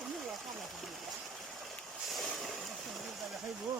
तुम्ही या खायला सांगितलं. मस्त मिरगायला हाय भो.